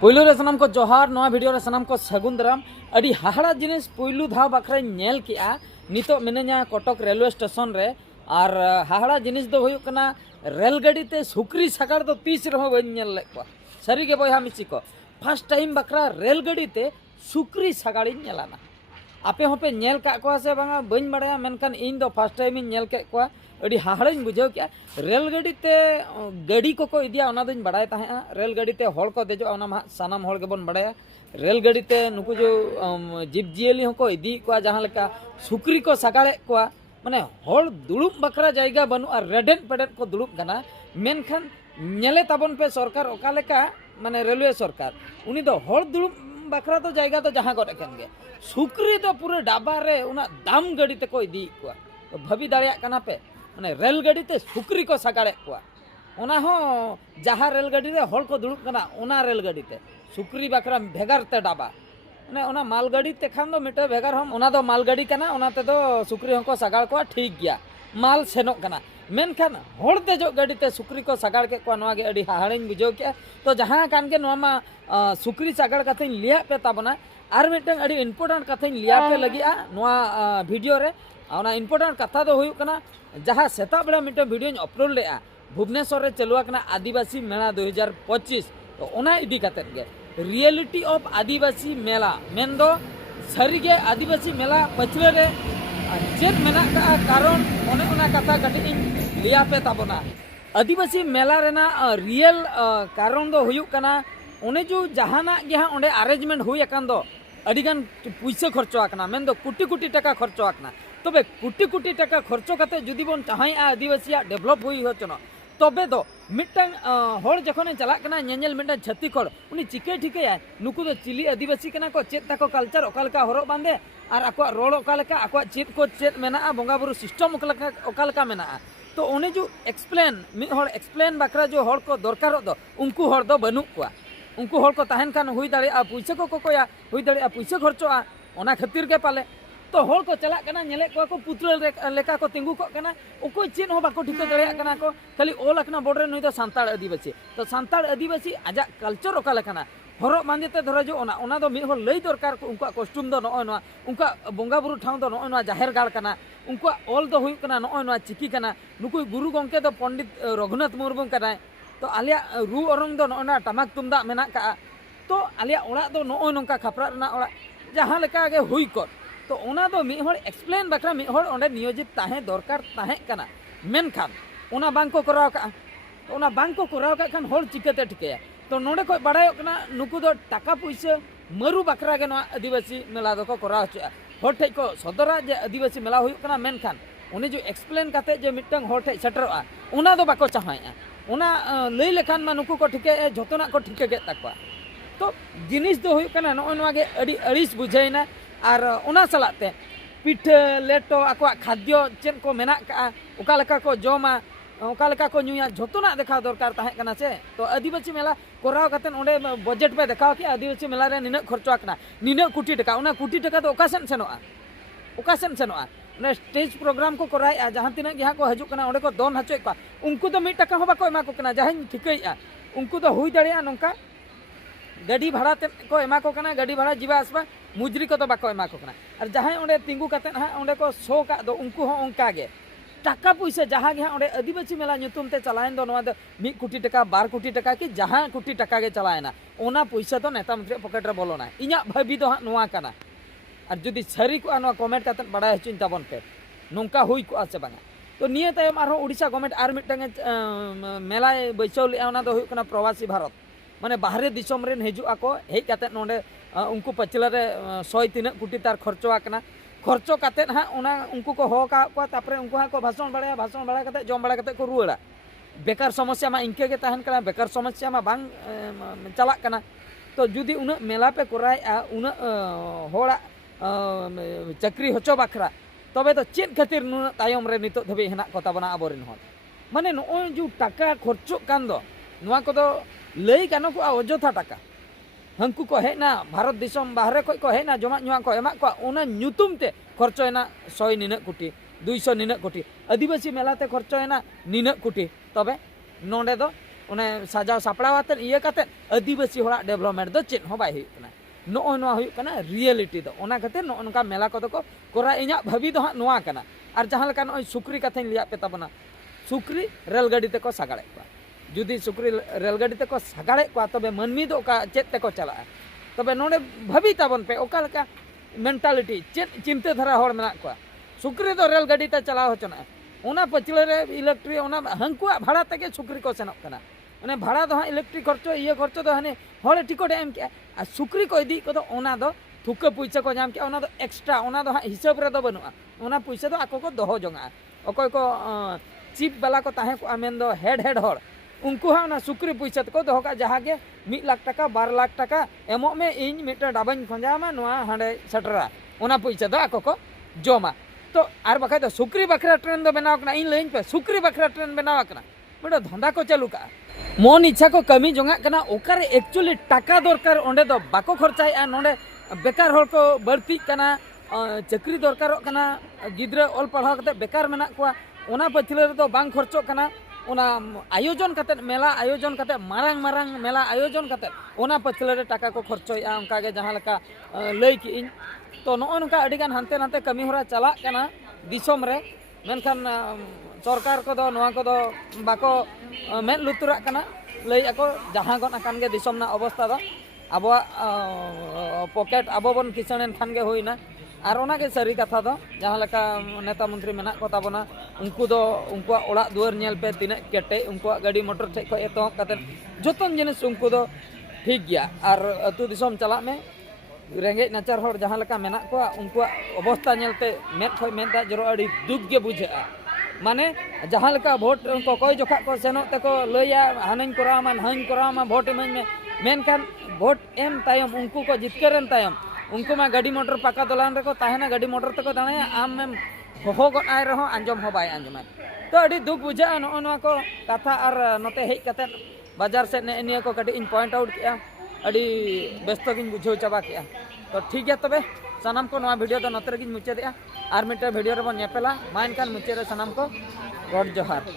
पुलू रे सनम को जोहार नवा वीडियो रे सनम को सगुन दाराम अड़ी हाहाड़ा जिनिस पुलू धाव बखरा नेल किया नितो मिनया कटक रेलवे स्टेशन रे और हाहाड़ा जिनिस दो हुयुक कना रेल गाड़ी ते सुक्री सगाड़ दो 30 रहो बन नेल लेको सरी के बयहा मिसी को फर्स्ट टाइम बखरा रेल गाड़ी ते सुक्री सगाड़ी नेलाना आपे होपे नेल का को से बांगा बन बड़ाया मेनकान इन दो फर्स्ट टाइम इन नेल के को अड़ी हाहाड़ाኝ बुझाव क्या रेल गाड़ी ते गाड़ी को इदिया ओना दोñ बड़ाय ताहें रेल गाड़ी ते हड़ को देजो ओना मा सानाम हड़ गेबन बड़ाया रेल गाड़ी ते नुकु जो जीव जियली होको इदी को जहां लेका सुक्री को सगाड़े को माने हड़ दुड़ुब बकरा जायगा बनु और रेडेन पेडेन को दुड़ुब कना मेनखान नेले ताबन पे सरकार ओका लेका माने रेलवे सरकार उनी दो हड़ दुड़ुब बकरा तो जायगा तो जहां को रखन गे सुक्री तो पूरे डाबा रे उना दाम गाड़ी ते को इदी को तो भाभी दाड़िया कना पे माने रेल गाड़ी ते सुक्री को सगाड़े को ओना हो जहां रेल गाड़ी रे हड़ को दुड़ुब कना ओना रेल गाड़ी ते सुक्री बकरा भेगार ते डाबा माने ओना माल गाड़ी ते खान दो मिटे भेगार हम ओना दो माल गाड़ी कना ओना ते दो सुक्री हो को सगाड़ को ठीक गया माल सेनो कना मेनखान हड़ ते जो गाड़ी ते सुक्री को सगाड़ के को नवा गे अड़ी हाहाड़िन बुझो के तो जहां कान के नवा मा सुक्री सगाड़ कथे लिया पे ताबना आर मिटन अड़ी इंपोर्टेंट कथे लिया पे लगिया नवा वीडियो रे ओना इंपोर्टेंट कथा दो हुयु कना जहां सेता बेड़ा मिटे वीडियो अपलोड लेआ भुवनेश्वर रे चलुआ कना आदिवासी मेला 2025 तो ओना इदी कते गे रियलिटी ऑफ आदिवासी मेला मेन दो सरी गे आदिवासी मेला पछले रे चेत मेना का कारण ओने ओना कथा कटी लिया पे ताबना आदिवासी मेला रेना रियल कारण दो हुयु कना ओने जो जहाना गे हा ओंडे अरेंजमेंट हुई अकन दो अडिगान पैसा खर्चो आकना मेन दो कोटी कोटी टाका खर्चो आकना तबे कोटी कोटी टाका खर्चो कते जुदी बोन चाहाय आदिवासिया डेवलप हुई होचनो तबे दो मिटन होड़ जखने चला कना नेनेल मिटन छत्ती खड़ उनी चिके ठिकेया नुकु दो चिली आदिवासी कना को चेत ताको कल्चर ओकालका हरो बांदे और आको रोड ओकालका आको चेत को चेत मेना बोंगा बुरु सिस्टम ओकालका मेना तो ओने जो एक्सप्लेन मि होड़ एक्सप्लेन बकरा जो होड़ को दरकार दो उनको होड़ दो बनु को उनको होड़ को तहन खान हुई दाड़े पैसा को कोया हुई दाड़े पैसा खर्चोआ ओना खातिर के पाले तो होड़ को चला कना नेले को पुतला लेका को तिंगु को कना उको चेन हो बाको ठिका दड़िया कना को खाली ओल अकना बॉर्डर नुई तो सांताड़ आदिवासी तो सांताड़ आदिवासी आजा कल्चर ओका लेकना हरो मांदेते धरा जो ओना दो मि होड़ लई दरकार को उनका कॉस्ट्यूम दो नय नवा उनका बोंगा बुरु ठाव दो नय नवा जाहेर गाड़ कना उनका ओल दो हुई कना नय नवा चिकी कना नुकु गुरु गंके दो पंडित रघुनाथ मुर्मू कना तो आलिया रू अरंग दो नय नवा टमाक तुमदा मेना का तो आलिया ओड़ा दो नय नंका खापरा रना ओड़ा जहां लेका गे हुई को तो ओना दो मि होड़ एक्सप्लेन बकरा मि होड़ ओंडे नियोजित ताहे दरकार ताहे कना मेनखान ओना बांग को कराव का तो ओना बांग को कराव का खान होड़ चिकते ठिकेया तो नोडे को बड़ाय कना नुकु दो टाका पैसा मरु बकरा गे नवा आदिवासी मेला दो को कराव छ होड़ ठे को सदरा जे आदिवासी मेला हुई कना मेनखान उनी जो एक्सप्लेन काते जे मिटंग होड़ ठे सेटरआ ओना दो बाको चाहाया ओना लई लेखान मा नुकु को ठिके जतोना को ठिके गे तकवा तो जिनिस दो हुई कना नय नवा गे अड़ी अड़िस बुझाइना और ओना सलाते पिठा लेटो आको खाद्य चेन को मेना का ओका लेका को जोमा ओका लेका को नुया जतोना देखा दरकार ताहे कना से तो आदिवासी मेला कोराव कतन ओंडे बजट पे देखाव कि आदिवासी मेला रे निना खर्चो आकना निना कोटी टका ओना कोटी टका तो ओकासन सेनोआ ने स्टेज प्रोग्राम को कराया जहां तिना गे को हजू कना ओंडे को दोन हचोय का उनको तो 1 टका हो बाको एमा को कना जहां ठिकैया उनको तो हुई दाड़िया नंका गाड़ी भाड़ा को एमा को कना गाड़ी भाड़ा जीवा आसबा मुजरी को तो बाको एमा को कना और जहां ओंडे तिंगु कते हा ओंडे को सो का दो उनको हो ओंका गे टाका पैसा जहां गे ओंडे आदिवासी मेला nyutum ते चलायन दो नवा दो 1 कोटी टका 2 कोटी टका कि जहां कोटी टका गे चलायना ओना पैसा तो नेता मंत्री पॉकेट रे बोलोना इना भाबी दो हा नवा कना और जुदी सरी को नवा कमेंट कते बड़ा हचिन ताबन पे नोंका हुई को आसे बांगा तो निये तायम आरो ओडिसा गवर्नमेंट आर मिटंग मेला बैचौली ओना दो हुई कना प्रवासी भारत माने बाहरे दिसम रेन हेजु आको हेज काते नोंडे उनको पचला रे 100 तीना कोटी तार खर्चो आकना खर्चो काते हा ओना उनको को हो का को तापरे उनको हा को भाषण बड़ा काते जम बड़ा काते को रुवाड़ा बेकार समस्या मा इनके गे ताहन कना बेकार समस्या मा बांग चला कना तो जुदी उन मेला पे कराय उन होड़ा चक्री होचो बखरा तबे तो चेत खातिर नु तायम रे नितो धबे हेना को ताबना आबोरिन होल माने नो जो टाका खर्चो कान दो नवा को दो लई कानो को अजोथा टाका हंकु को हेना भारत दिसम बाहरे को हेना जमा नुआ को एमा को ओना nyutum ते खर्चोयना 100 निना कोटी 200 निना कोटी आदिवासी मेलाते खर्चोयना निना कोटी तबे नोंडे दो उन्हें साजाव सापड़ावाते इया काते आदिवासी होड़ा डेवलपमेंट दो चेत हो बाय हुई कना नोय नोआ हुई कना रियलिटी दो ओना खातिर नो नका मेला को को कोरा इᱧᱟ भाबी दो नोआ कना और जहां लका नोय सुक्री कथा लिया पे तबना सुक्री रेलगाड़ी ते को सागाड़े को जुदी सुक्री रेलगाड़ी ते को सागाड़े को तबे मनमी दो का चेत ते को चला तबे नोडे भाबी ताबन पे ओका लका मेंटालिटी चेत चिंता धारा होड़ मेना को सुक्री दो रेलगाड़ी ते चला होचना ओना पचले रे इलेक्ट्रिक ओना हंकुआ भाड़ा तके सुक्री को सेनक कना माने भाड़ा दो इलेक्ट्रिक खर्चो ये खर्चो दो हने होले टिकट एम के आ सुक्री को इदी को दो ओना दो थुका पैसा को जाम के ओना दो एक्स्ट्रा ओना दो हिसाब रे दो बनुआ ओना पैसा दो आको को दोहो जोंगा अकोय को चिप वाला को ताहे को आमेन दो हेड होड़ उनको हा ना सुक्री पैसा को दोहो का जहा के 1 लाख टाका 12 लाख टाका एमो में इन मिटा डाबाኝ खोंजामा नोआ हांडे सटरा ओना पैसा दो आको को जोमा तो आर बखा दो सुक्री बखरा ट्रेन दो बनाव कना इन लेन पे सुक्री बखरा ट्रेन बनाव कना बड़ा धंधा को चालू का मन इच्छा को कमी जोंगा कना ओकारे एक्चुअली टाका दरकार ओंडे दो बाको खर्चाया नोंडे बेकार होड़ को बढ़ती कना चाकरी दरकार कना गिद्रा ऑल पढ़ाव कते बेकार मेना कोआ ओना पछले रे दो बांग खर्चो कना ओना आयोजन कते मेला आयोजन कते मारांग मारांग मेला आयोजन कते ओना पछले रे टाका को खर्चोया उनका के जहां लका लई की इन तो नो नुका अडिगान हानते नाते कमी होरा चला कना दिसोम रे मेनखान सरकार को दो नोआ को दो बाको मेन लुतुरा कना लई ako जहां गन अकान गे दिसोम ना अवस्था दो आबो पॉकेट आबो बन किसनेन खान गे होइना आर ओना गे सरी कथा दो जहां लका नेता मंत्री मेना को ताबोना उनको दो उनको ओड़ा दुआर नेल पे तिने केटे उनको गाड़ी मोटर ठे को एतो कते जतन जिनिस उनको दो ठीक गया आर अतु दिसोम चला में रेंगे नाचार होड़ जहां लका मेना को उनको अवस्था नेलते मेट खय मेनता जरो अड़ी दुख गे बुझा माने जहां लका वोट को कोई जोखा को सेनो तको लया हानन करामा नहन करामा वोट इमन में मेनखान वोट एम तायम उनको को जितकरन तायम उनको मा गाड़ी मोटर पाका दोलान रे को ताहेना गाड़ी मोटर तको दाणे आम में हो गन आय रहो अंजम हो बाय अंजम तो अड़ी दुख बुझा नो को कथा और नते हेज कते बाजार से ने निया को कटी इन पॉइंट आउट किया अड़ी व्यस्त गिन बुझो चाबा किया तो ठीक है तबे सानाम को नवा वीडियो तो नतरे गिन मुचादे और मिटे वीडियो रे बन नेपेला माइनकान मुचे रे सानाम को गॉड जोहार।